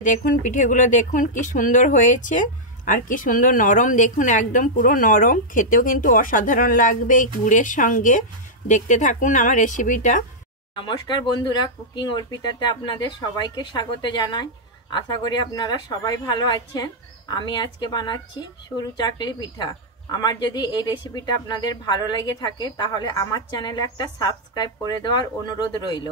দেখুন পিঠেগুলো দেখুন কি সুন্দর হয়েছে আর কি সুন্দর নরম। দেখুন একদম পুরো নরম, খেতেও কিন্তু অসাধারণ লাগবে এই গুড়ের সঙ্গে। দেখতে থাকুন আমার রেসিপিটা। নমস্কার বন্ধুরা, কুকিং অর্পিতাতে আপনাদের সবাইকে স্বাগত জানাই। আশা করি আপনারা সবাই ভালো আছেন। আমি আজকে বানাচ্ছি সরু চাকলি পিঠা। আমার যদি এই রেসিপিটা আপনাদের ভালো লেগে থাকে তাহলে আমার চ্যানেলে একটা সাবস্ক্রাইব করে দেওয়ার অনুরোধ রইল।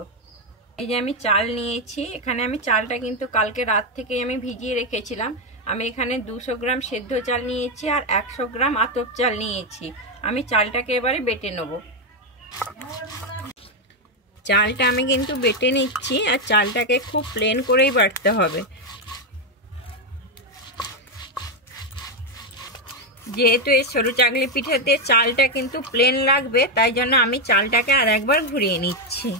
এই যে আমি চাল নিয়েছি, এখানে আমি চালটা কিন্তু কালকে রাত থেকেই আমি ভিজিয়ে রেখেছিলাম। আমি এখানে 200 গ্রাম সেদ্ধ চাল নিয়েছি আর 100 গ্রাম আতপ চাল নিয়েছি। আমি চালটাকে এবারে বেটে নেব। চালটা আমি কিন্তু বেটে নিচ্ছি আর চালটাকে খুব প্লেন করেই বাটতে হবে। যেহেতু এই সরু চাকলি পিঠাতে চালটা কিন্তু প্লেন লাগবে, তাই জন্য আমি চালটাকে আর একবার ঘুরিয়ে নিচ্ছি।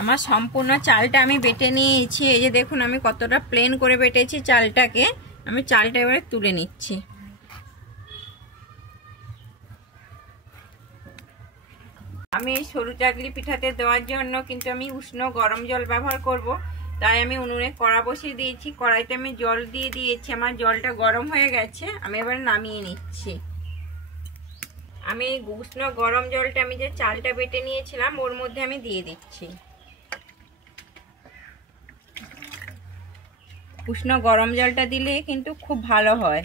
আমার সম্পূর্ণ চালটা আমি বেটে নিয়েছি। এই যে দেখুন আমি কতটা প্লেন করে বেটেছি চালটাকে। আমি চালটা এবারে তুলে নিচ্ছি। আমি এই সরু চাকলি পিঠাতে দেওয়ার জন্য কিন্তু আমি উষ্ণ গরম জল ব্যবহার করব। তাই আমি উনুনে কড়া বসিয়ে দিয়েছি, কড়াইতে আমি জল দিয়ে দিয়েছি। আমার জলটা গরম হয়ে গেছে, আমি এবার নামিয়ে নিচ্ছি। আমি এই উষ্ণ গরম জলটা আমি যে চালটা বেটে নিয়েছিলাম ওর মধ্যে আমি দিয়ে দিচ্ছি। উষ্ণ গরম জলটা দিলে কিন্তু খুব ভালো হয়।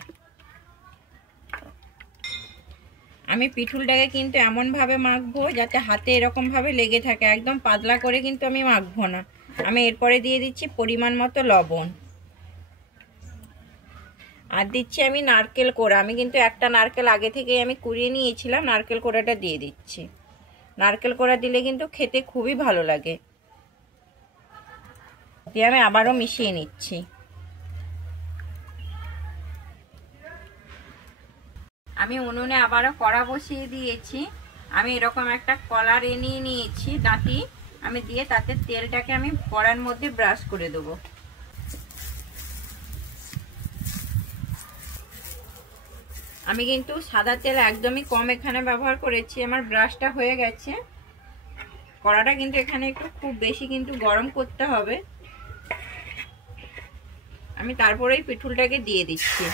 আমি পিঠুলটাকে কিন্তু এমনভাবে মাখবো যাতে হাতে এরকমভাবে লেগে থাকে, একদম পাতলা করে কিন্তু আমি মাখবো না। আমি এরপরে দিয়ে দিচ্ছি পরিমাণ মতো লবণ আর দিচ্ছি আমি নারকেল কোড়া। আমি কিন্তু একটা নারকেল আগে থেকেই আমি কুড়িয়ে নিয়েছিলাম, নারকেল কোড়াটা দিয়ে দিচ্ছি। নারকেল কোড়া দিলে কিন্তু খেতে খুবই ভালো লাগে। দিয়ে আমি আবারও মিশিয়ে নিচ্ছি। আমি উনুনে আবারও কড়া বসিয়ে দিয়েছি। আমি এরকম একটা কলার নিয়ে নিয়েছি দাঁতি, আমি দিয়ে তাতে তেলটাকে আমি কড়ার মধ্যে ব্রাশ করে দেবো। আমি কিন্তু সাদা তেল একদমই কম এখানে ব্যবহার করেছি। আমার ব্রাশটা হয়ে গেছে। কড়াটা কিন্তু এখানে একটু খুব বেশি কিন্তু গরম করতে হবে। আমি তারপরেই পিঠুলটাকে দিয়ে দিচ্ছি।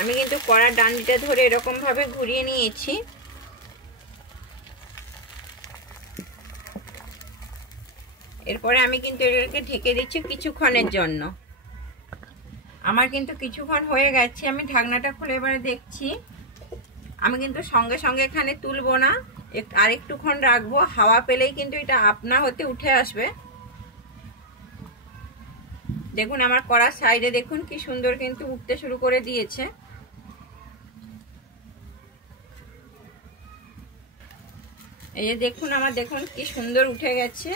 আমি কিন্তু কড়ার ডান্ডিটা ধরে এরকম ভাবে ঘুরিয়ে নিয়েছি। এরপরে আমি কিন্তু এটাকে ঢেকে দিচ্ছি কিছুক্ষণের জন্য। আমার কিন্তু কিছুক্ষণ হয়ে গেছে। আমি ঢাকনাটা খুলে এবারে দেখছি। আমি কিন্তু সঙ্গে সঙ্গে এখানে তুলবো না, আর একটুক্ষণ রাখবো। হাওয়া পেলেই কিন্তু এটা আপনা হতে উঠে আসবে। দেখুন আমার কড়ার সাইডে দেখুন কি সুন্দর কিন্তু উঠতে শুরু করে দিয়েছে। এই যে দেখুন আমার দেখুন কি সুন্দর উঠে গেছে।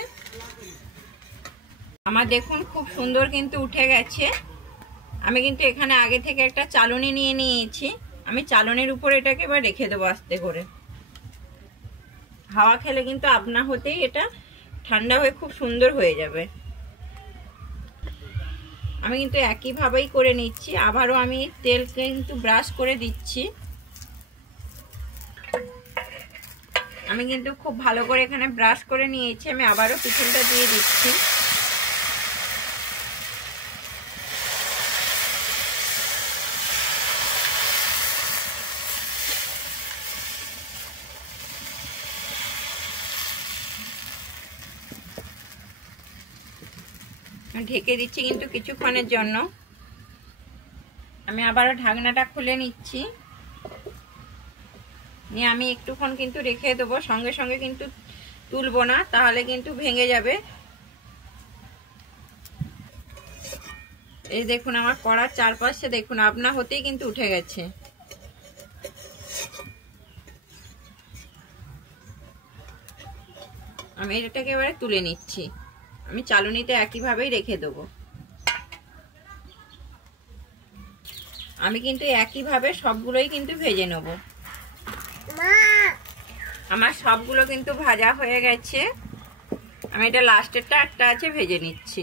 আমার দেখুন খুব সুন্দর কিন্তু উঠে গেছে। আমি কিন্তু এখানে আগে থেকে একটা চালনি নিয়ে নিয়েছি। আমি চালনির উপর এটাকে এবার রেখে দেবো আস্তে করে। হাওয়া খেলে কিন্তু আপনা হতেই এটা ঠান্ডা হয়ে খুব সুন্দর হয়ে যাবে। আমি কিন্তু একইভাবেই করে নিচ্ছি। আবারও আমি তেল কিন্তু ব্রাশ করে দিচ্ছি। আমি কিন্তু খুব ভালো করে এখানে ব্রাশ করে নিয়েছি। আমি আবারও পিঠুলটা দিয়ে দিচ্ছি। ঢেকে দিচ্ছি কিন্তু কিছুক্ষণের জন্য। আমি আবারও ঢাকনাটা খুলে নিচ্ছি। নিয়ে আমি একটুক্ষণ কিন্তু রেখে দেবো, সঙ্গে সঙ্গে কিন্তু তুলবো না, তাহলে কিন্তু ভেঙে যাবে। এই দেখুন আমার কড়ার চারপাশে দেখুন আপনা হতেই কিন্তু উঠে গেছে। আমি এটাকে এবারে তুলে নিচ্ছি। আমি চালুনিতে একইভাবেই রেখে দেবো। আমি কিন্তু একইভাবে সবগুলোই কিন্তু ভেজে নেব। আমার সবগুলো কিন্তু ভাজা হয়ে গেছে। আমি এটা লাস্টেরটা একটা আছে ভেজে নিচ্ছি।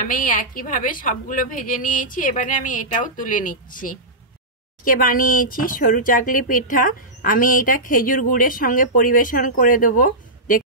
আমি একইভাবে সবগুলো ভেজে নিয়েছি। এবারে আমি এটাও তুলে নিচ্ছি। কে বানিয়েছি সরু চাকলি পিঠা। আমি এটা খেজুর গুড়ের সঙ্গে পরিবেশন করে দেবো।